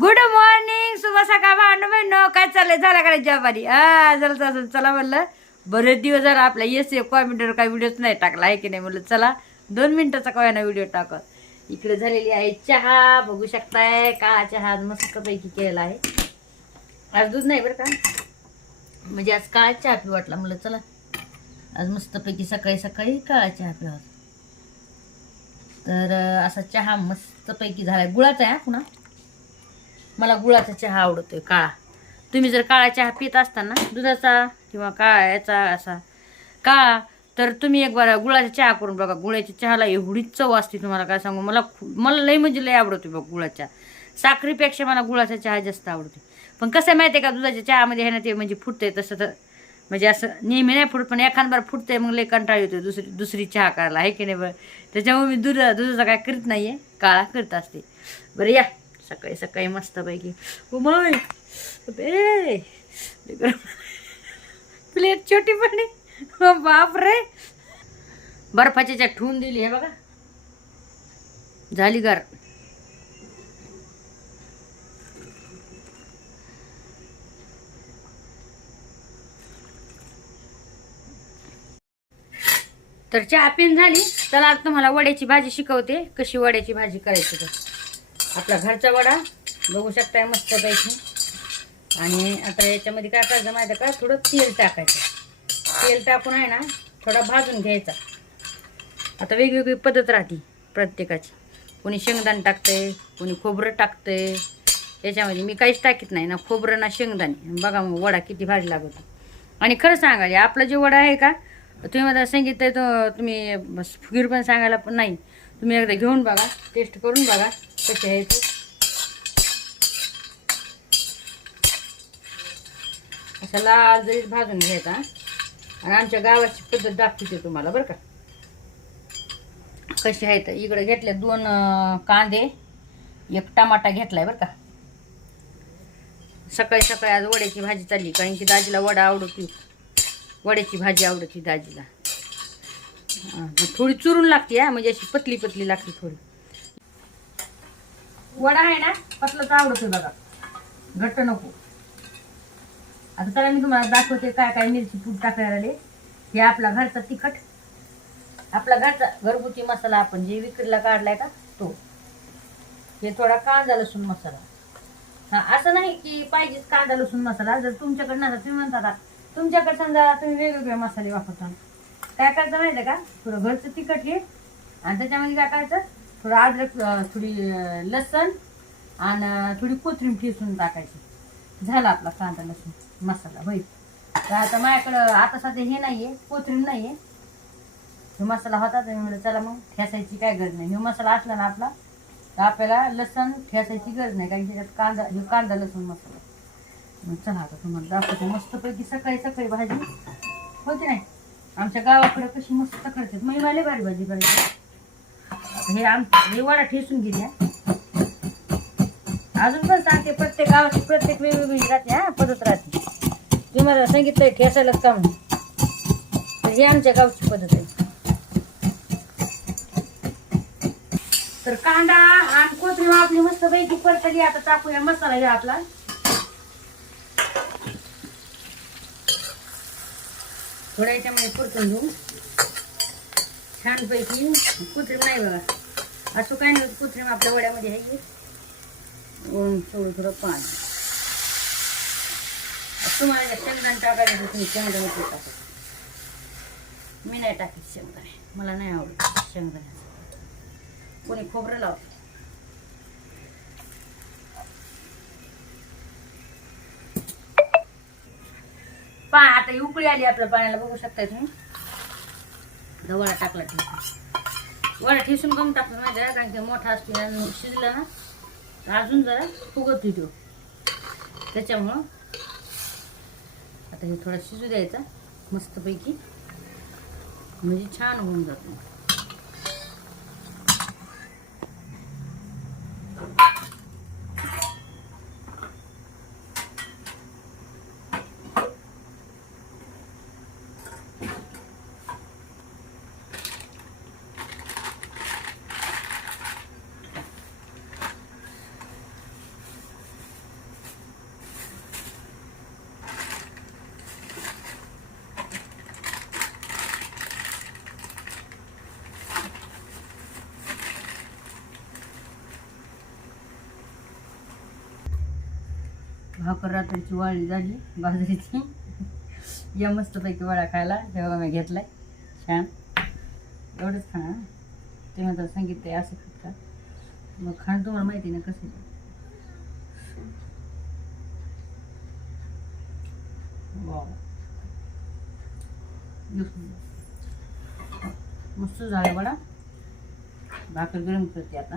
Good morning शुभ सकाळ भांडू बहिणो काय चाललंय? झाला का जबारी हा झालं तसं चला म्हणलं बरेच दिवस झाला आपला येस कॉम्प्युटर काय व्हिडिओच नाही टाकला आहे की नाही? म्हणलं चला दोन मिनिटाचा काय व्हिडिओ टाक. इकडे झालेली आहे चहा बघू शकताय का चहा आज मस्तपैकी केलेला आहे. आज दूध नाही बरं का? म्हणजे आज काळा चहा पिऊ वाटला. म्हणलं चला आज मस्तपैकी सकाळी सकाळी काळा चहा पिवा तर असा चहा मस्तपैकी झालाय. गुळाचा आहे पुन्हा? मला गुळाचा चहा आवडतोय काळा. तुम्ही जर काळा चहा पित असताना दुधाचा किंवा काळा याचा असा काळा तर तुम्ही एक बार गुळाचा चहा करून बघा. गुळाच्या चहाला एवढीच चव असते तुम्हाला काय सांगू? मला खू- मला लई म्हणजे लई आवडतो बघ गुळाचा. साखरीपेक्षा मला गुळाचा चहा जास्त आवडतो पण कसं आहे माहिती आहे का दुधाच्या चहामध्ये आहे ना ते म्हणजे फुटतंय तसं तर. म्हणजे असं नेहमी नाही फुटत पण एखाद बार फुटतंय मग लई कंटाळ येतो दुसरी दुसरी चहा करायला आहे की नाही बरं? त्याच्यामुळे मी दूध दुधाचा काय करीत नाही आहे काळा करत असते. बरं या. सकाळी सकाळी मस्तपैकी उमय बे प्लेट छोटी पण बाप रे बर्फाची च्या ठेवून दिली हे बघा. झाली गार तर चहा पिन झाली. तर आज तुम्हाला वड्याची भाजी शिकवते. कशी वड्याची भाजी करायची तर आपला घरचा वडा. बघू शकताय मस्तपैकी. आणि आता याच्यामध्ये काय करायचं माहिती आहे का? थोडं तेल टाकायचं. तेल टाकून आहे ना थोडा भाजून घ्यायचा. आता वेगवेगळी पद्धत राहते प्रत्येकाची. कोणी शेंगदाणे टाकतंय कोणी खोबरं टाकतंय. याच्यामध्ये मी काहीच टाकीत नाही ना खोबरं ना शेंगदाणे. बघा मग वडा किती भारी लागतो. आणि खरं सांगायचे आपला जे वडा आहे का तुम्ही मला सांगितलं तो तुम्ही फुगीर पण सांगायला पण नाही. तुम्ही एकदा घेऊन बघा टेस्ट करून बघा कसे आहे ते. असा लाल जरीत भाजून घ्यायचा. आणि आमच्या गावाची पद्धत दाखवते तुम्हाला बरं का. कशी आहे तर इकडे घेतले दोन कांदे. एक टमाटा घेतलाय बरं का. सकाळी सकाळी आज वड्याची भाजी चालली. कारण की दाजीला वडा आवडती. वड्याची भाजी आवडती दाजीला. थोडी चुरून लागते हा म्हणजे अशी पतली पतली लागते थोडी. वडा आहे ना पतलाच आवडतो बघा. घट्ट नको. आता त्याला मी तुम्हाला दाखवते काय काय मिरची पूड टाकायला आले. हे आपला घरचा तिखट. आपला घरचा घरगुती मसाला आपण जे विक्रीला काढलाय का तो. हे थोडा कांदा लसूण मसाला. हा असं नाही की पाहिजेच कांदा लसूण मसाला. जर तुमच्याकडे नसा तुम्ही म्हणता तुमच्याकडे समजा तुम्ही वेगवेगळे मसाले वापरता. काय करायचं माहिती आहे का? थोडं घरचं तिखट हे आणि त्याच्यामध्ये काय करायचं? थोडं अद्रक थोडी लसण आणि थोडी कोथिंबीर ठेसून टाकायची. झाला आपला कांदा लसूण मसाला होईल तर आता माझ्याकडं आता सध्या हे नाही नाहीये कोथिंबीर आहे हे मसाला होता तर म्हणलं चला मग ठेसायची काय गरज नाही. हे मसाला असला ना आपला तर आपल्याला लसण ठेसायची गरज नाही कारण त्याच्यात कांदा हे कांदा लसूण मसाला. मग चला आता तुम्हाला दाखवतो. मस्तपैकी सकाळी सकाळी भाजी होती नाही? आमच्या गावाकडे कशी मस्त करतात. मी मला भारी भाजी करायची. हे आम हे वडा ठेसून गेल्या अजून पण सांगते प्रत्येक गावाची प्रत्येक वेगवेगळी राहते हा पद्धत राहते. तुम्हाला सांगितलंय ठेसायलाच का म्हणून. तर आमच्या गावची पद्धत आहे. तर कांदा आणि कोथरी आपली मस्त पैकी परतली. आता टाकूया मसाला घ्या आपला. थोड्या याच्यामध्ये परतून घेऊ. छानपैकी कुत्रीम नाही बघा. असं काय नाही कुत्रीम आपल्या वड्यामध्ये आहे. की. थोडं थोडं पाणी तुम्हाला शेंगदाणे टाकायचं तुम्ही शेंगदाणे टाका. मी नाही टाकीत शेंगदाणे. मला नाही आवडत शेंगदाण्याचं कोणी खोबरं लावतं पा आता ही उकळी आली आपल्या पाण्याला बघू शकताय तुम्ही. आता वडा टाकला ठेवून. वडा ठेसून कमी टाकलं माहिती आहे कारण की मोठा असतो आणि शिजला ना तर अजून जरा फुगत तो त्याच्यामुळं आता हे थोडा शिजू द्यायचा मस्तपैकी. म्हणजे छान होऊन जातो. भाकर रात्रीची वाळली झाली बाजरीची. या मस्तपैकी वडा खायला तेव्हा मी घेतला आहे छान. एवढंच खाणार. ते म्हणतात सांगितलं असं खात का मग खाणं तुम्हाला माहिती ना कसं मस्त झालं वडा. भाकर गरम करते आता.